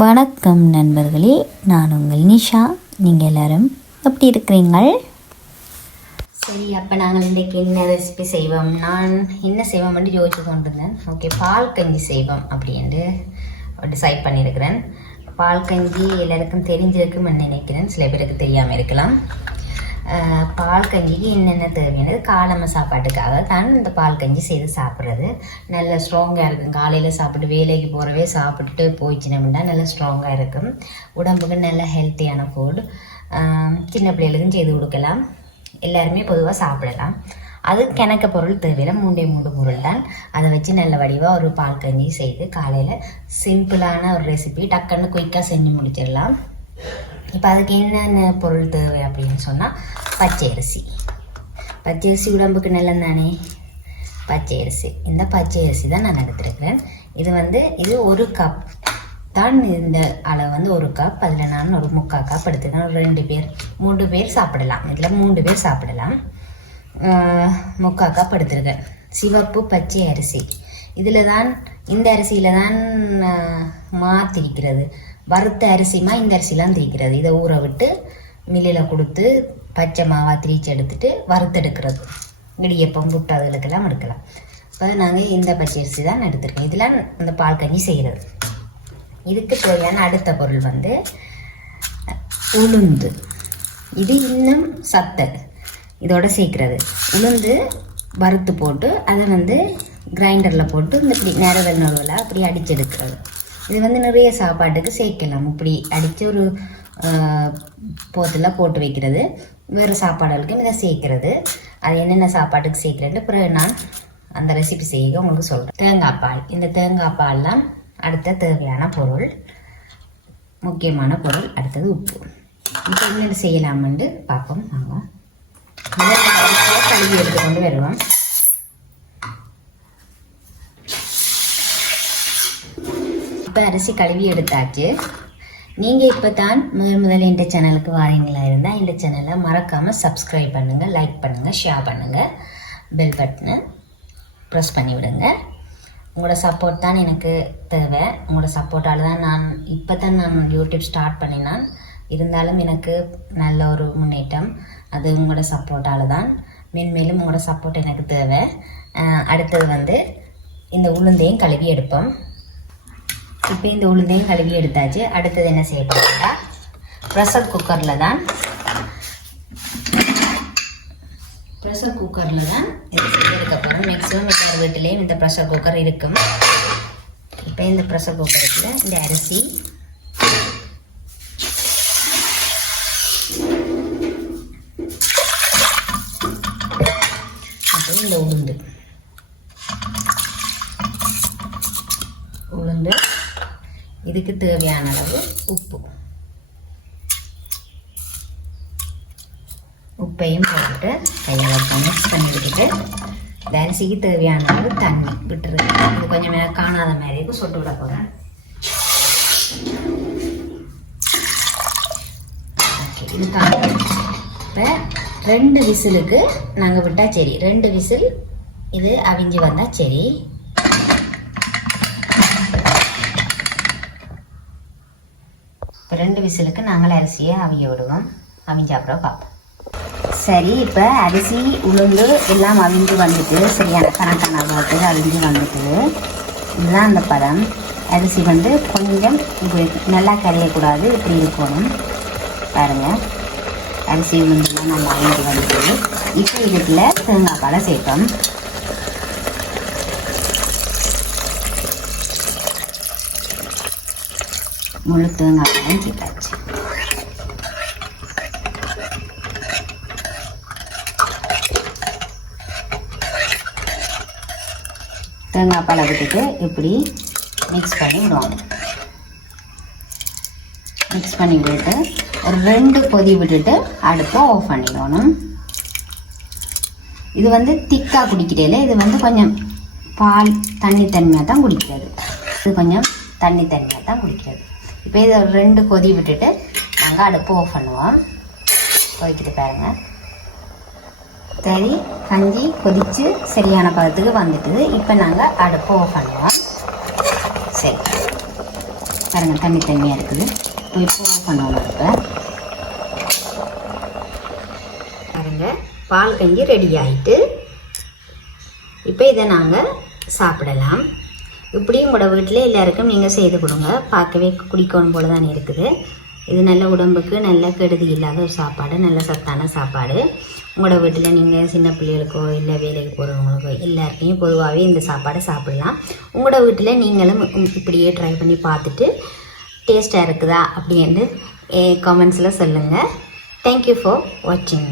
வணக்கம் நண்பர்களே நான் உங்கள் நிஷா. நீங்கள் எல்லாரும் எப்படி இருக்கிறீங்கள் சரி அப்போ நாங்கள் இன்றைக்கு என்ன ரெசிபி செய்வோம்? நான் என்ன செய்வோம் செய்வோம்னு யோசிச்சு கொண்டிருந்தேன். ஓகே பால் கஞ்சி செய்வோம் அப்படின்ட்டு டிசைட் பண்ணியிருக்கிறேன். பால் கஞ்சி எல்லாருக்கும் தெரிஞ்சிருக்கும்னு நினைக்கிறேன். சில பேருக்கு தெரியாமல் இருக்கலாம். பால் கஞ்சிக்கு என்னென்ன தேவையானது காலம சாப்பாட்டுக்காக தான் இந்த பால் கஞ்சி செய்து சாப்பிட்றது. நல்ல ஸ்ட்ராங்காக இருக்கும். காலையில் சாப்பிட்டு வேலைக்கு போகிறவே சாப்பிட்டுட்டு போயிடுச்சுனோம்னா நல்ல ஸ்ட்ராங்காக இருக்கும். உடம்புக்கு நல்ல ஹெல்த்தியான ஃபுட் சின்ன பிள்ளைகளுக்கும் செய்து கொடுக்கலாம். எல்லாருமே பொதுவாக சாப்பிடலாம். அது கிணக்க பொருள் தேவையில்லை. மூண்டே மூன்று பொருள் தான். அதை வச்சு நல்ல வடிவாக ஒரு பால் கஞ்சி செய்து காலையில் சிம்பிளான ஒரு ரெசிபி டக்குன்னு குயிக்காக செஞ்சு முடிச்சிடலாம். இப்போ அதுக்கு என்னென்ன பொருள் தேவை அப்படின்னு சொன்னால் பச்சை அரிசி. பச்சை அரிசி உடம்புக்கு நல்லது தானே? பச்சை அரிசி. இந்த பச்சை அரிசி தான் நான் எடுத்துருக்கிறேன். இது வந்து இது ஒரு கப் தான் இந்த அளவு வந்து ஒரு கப் அதில் நான் ஒரு முக்கால் கப் எடுத்துக்கிறேன் ஒரு ரெண்டு பேர் மூன்று பேர் சாப்பிடலாம். இதில் மூன்று பேர் சாப்பிடலாம். முக்கால் கப் எடுத்துருக்கேன். சிவப்பு பச்சை அரிசி. இதில் தான் இந்த அரிசியில் தான் மாற்றிக்கிறது வறுத்த அரிசிமா இந்த அரிசிலாம் திரிக்கிறது இதை ஊற விட்டு மில்லில் கொடுத்து பச்சை மாவா திரிச்சு எடுத்துட்டு வறுத்தெடுக்கிறது. இடியப்பம் புட்டு அதுகளுக்கெல்லாம் எடுக்கலாம். இப்போ நாங்கள் இந்த பச்சை அரிசி தான் எடுத்துருக்கோம். இதெல்லாம் இந்த பால் கஞ்சி செய்கிறது இதுக்கு தேவையான அடுத்த பொருள் வந்து உளுந்து. இது இன்னும் சத்தை. இதோட சேர்க்கிறது. உளுந்து வறுத்து போட்டு அதை வந்து கிரைண்டரில் போட்டு இந்த இப்படி நேரவல் நடுவில் அப்படி அடிச்செடுக்கிறது இது வந்து நிறைய சாப்பாட்டுக்கு சேர்க்கலாம். இப்படி அடித்து ஒரு போத்தில் போட்டு வைக்கிறது வேறு சாப்பாடுகளுக்கும் இதை சேர்க்கிறது. அது என்னென்ன சாப்பாட்டுக்கு சேர்க்கிறேன்னு பிறகு நான் அந்த ரெசிபி செய்ய உங்களுக்கு சொல்கிறேன் தேங்காய் பால். இந்த தேங்காய் பால்லாம் அடுத்த தேவையான பொருள் முக்கியமான பொருள் அடுத்தது உப்பு. இப்போ என்ன செய்யலாமென்று பார்ப்போம் வாங்க முதல்ல கழுவி எடுத்துக்கொண்டு வருவோம். இப்போ அரிசி கழுவி எடுத்தாச்சு. நீங்கள் இப்போ தான் முதல் முதல் இந்த சேனலுக்கு வாரீங்களா இருந்தால் இந்த சேனலை மறக்காமல் சப்ஸ்கிரைப் பண்ணுங்கள் லைக் பண்ணுங்கள் ஷேர் பண்ணுங்கள் பெல் பட்டனை ப்ரெஸ் பண்ணி விடுங்க. உங்களோட சப்போர்ட் தான் எனக்கு தேவை. உங்களோட சப்போர்ட்டால் தான் நான் இப்போ தான் நான் யூடியூப் ஸ்டார்ட் பண்ணினான். இருந்தாலும் எனக்கு நல்ல ஒரு முன்னேற்றம். அது உங்களோட சப்போர்ட்டால் தான். மென்மேலும் உங்களோட சப்போர்ட் எனக்கு தேவை. அடுத்தது வந்து இந்த உளுந்தையும் கழுவி எடுப்போம். இப்போ இந்த உளுந்தையும் கழுவி எடுத்தாச்சு. அடுத்தது என்ன செய்ய போகிறீங்களா ப்ரெஷர் குக்கரில் தான் ப்ரெஷர் குக்கரில் தான் இது மேக்ஸிமம் எல்லார் வீட்டிலையும் இந்த ப்ரெஷர் குக்கர் இருக்கும். இப்போ இந்த ப்ரெஷர் குக்கருக்குள்ள இந்த அரிசி அப்புறம் இந்த உளுந்து. உளுந்து இதுக்கு தேவையான அளவு உப்பு. உப்பையும் போட்டுட்டு கையால் மிக்ஸ் பண்ணி விட்டுட்டு இந்த தேவையான அளவு தண்ணி விட்டுருது இது கொஞ்சம் நேரம் காணாத மாதிரி சொட்டு விட போகிறேன் இது காணும். இப்போ ரெண்டு விசிலுக்கு நாங்கள் விட்டால் சரி. ரெண்டு விசில் இது அவிஞ்சு வந்தால் சரி. ரெண்டு விசிலுக்கு நாங்கள் அரிசியை அவிய விடுவோம். அவிஞ்ச அப்புறம் பார்ப்போம். சரி இப்போ அரிசி உளுந்து எல்லாம் அவிஞ்சு வந்துட்டு சரியான கணக்கான போட்டு அவிஞ்சு வந்துட்டு இதுதான் அந்த பதம். அரிசி வந்து கொஞ்சம் இப்படி நல்லா கரையக்கூடாது இப்படி இருக்கணும். பாருங்கள் அரிசி உளுந்துலாம் நம்ம அவிஞ்சு வந்துட்டு இப்போ இதுக்குள்ள தேங்காய் பாலை சேர்க்கணும் முழு தேங்காய் பாலையும் சேர்த்தாச்சு தேங்காய் பாலை விட்டுட்டு இப்படி மிக்ஸ் பண்ணி விடுவாங்க. மிக்ஸ் பண்ணி விட்டுட்டு ஒரு ரெண்டு கொதி விட்டுட்டு அடுப்பை ஆஃப் பண்ணிடணும். இது வந்து திக்காக குடிக்கிறதில்ல இது வந்து கொஞ்சம் பால் தண்ணி தன்மையாக தான் குடிக்கிறது. இது கொஞ்சம் தண்ணி தன்மையாக தான் குடிக்கிறது. இப்போ இதை ரெண்டு கொதி விட்டுட்டு நாங்கள் அடுப்பு ஆஃப் பண்ணுவோம். கொதிக்கிட்டு பாருங்கள் சரி கஞ்சி கொதித்து சரியான பதத்துக்கு வந்துட்டுது. இப்போ நாங்கள் அடுப்பு ஆஃப் பண்ணுவோம். சரி. பாருங்கள் தண்ணி தண்ணியாக இருக்குது. இப்போ இப்போ பண்ணுவோம் அடுப்பை பாருங்கள் பால் கஞ்சி ரெடி ஆகிட்டு இப்போ இதை நாங்கள் சாப்பிடலாம். இப்படியும் உங்களோட வீட்டில் எல்லாருக்கும் நீங்கள் செய்து கொடுங்க. பார்க்கவே குடிக்கணும் போல தான் இருக்குது. இது நல்ல உடம்புக்கு நல்ல கெடுதி இல்லாத ஒரு சாப்பாடு நல்ல சத்தான சாப்பாடு. உங்களோட வீட்டில் நீங்கள் சின்ன பிள்ளைகளுக்கோ இல்லை வேலைக்கு போகிறவங்களுக்கோ எல்லாருக்கையும் பொதுவாகவே இந்த சாப்பாடை சாப்பிடலாம். உங்களோட வீட்டில் நீங்களும் இப்படியே ட்ரை பண்ணி பார்த்துட்டு டேஸ்ட்டாக இருக்குதா அப்படின்னு கமெண்ட்ஸில் சொல்லுங்கள் தேங்க்யூ ஃபார் வாட்சிங்